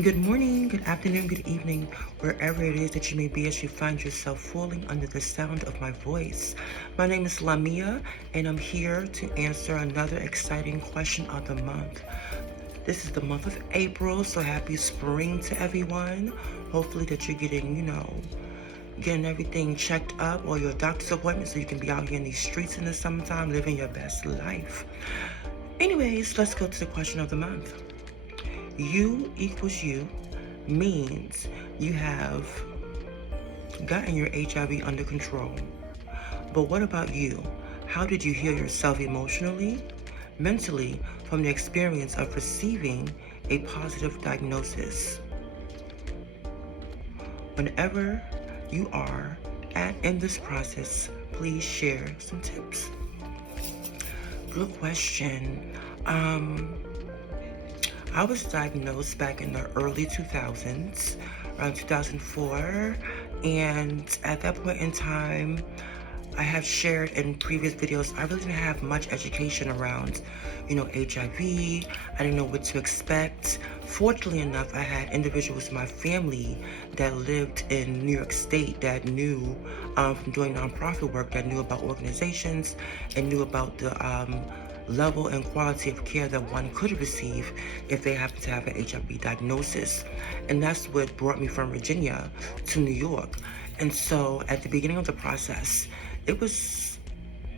Good morning, good afternoon, good evening, wherever it is that you may be as you find yourself falling under the sound of my voice. My name is Lamia, and I'm here to answer another exciting question of the month. This is the month of April, so happy spring to everyone. Hopefully that you're getting everything checked up or your doctor's appointment so you can be out here in these streets in the summertime living your best life. Anyways, let's go to the question of the month. You equals you means you have gotten your HIV under control. But what about you? How did you heal yourself emotionally, mentally from the experience of receiving a positive diagnosis? Whenever you are in this process, please share some tips. Good question. I was diagnosed back in the early 2000s, around 2004, and at that point in time, I have shared in previous videos, I really didn't have much education around, HIV. I didn't know what to expect. Fortunately enough, I had individuals in my family that lived in New York State that knew from doing nonprofit work, that knew about organizations and knew about the level and quality of care that one could receive if they happen to have an HIV diagnosis. And that's what brought me from Virginia to New York. And so at the beginning of the process, it was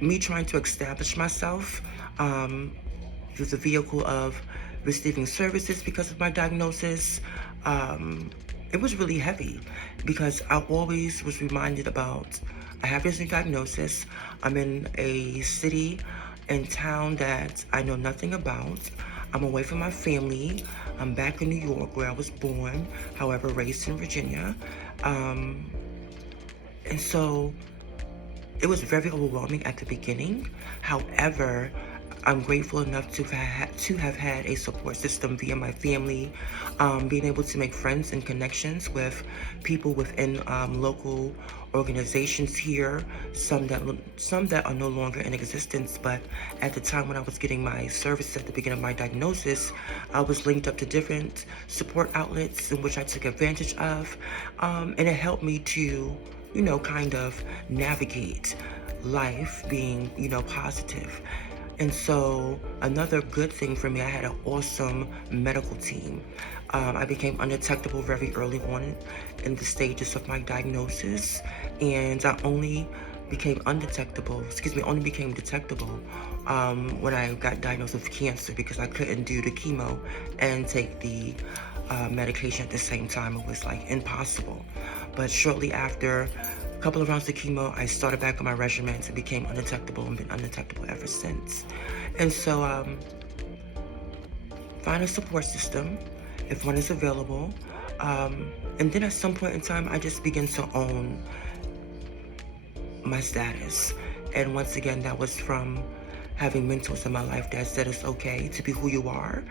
me trying to establish myself through the vehicle of receiving services because of my diagnosis. It was really heavy because I always was reminded about I have this new diagnosis. I'm in a city and town that I know nothing about. I'm away from my family. I'm back in New York where I was born, however, raised in Virginia. And so it was very overwhelming at the beginning. However, I'm grateful enough to have had a support system via my family, being able to make friends and connections with people within local organizations here, some that are no longer in existence. But at the time when I was getting my services at the beginning of my diagnosis, I was linked up to different support outlets in which I took advantage of, and it helped me to kind of navigate life being, positive. And so another good thing for me, I had an awesome medical team. I became undetectable very early on in the stages of my diagnosis, and I only only became detectable when I got diagnosed with cancer because I couldn't do the chemo and take the medication at the same time. It was like impossible. But shortly after a couple of rounds of chemo, I started back on my regimen and became undetectable and been undetectable ever since. And so find a support system if one is available. And then at some point in time, I just began to own my status. And once again, that was from having mentors in my life that said it's okay to be who you are.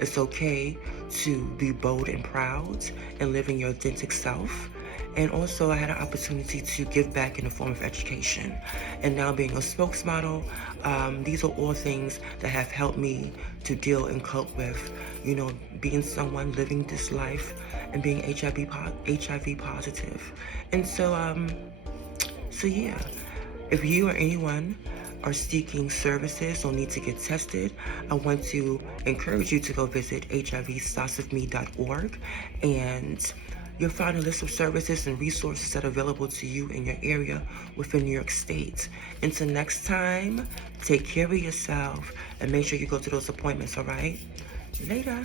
It's okay to be bold and proud and living your authentic self. And also I had an opportunity to give back in the form of education. And now being a spokesmodel, these are all things that have helped me to deal and cope with, being someone living this life and being HIV positive. And so yeah, if you or anyone are seeking services or need to get tested, I want to encourage you to go visit hivstartswithme.org, and you'll find a list of services and resources that are available to you in your area within New York State. Until next time, take care of yourself and make sure you go to those appointments, all right? Later.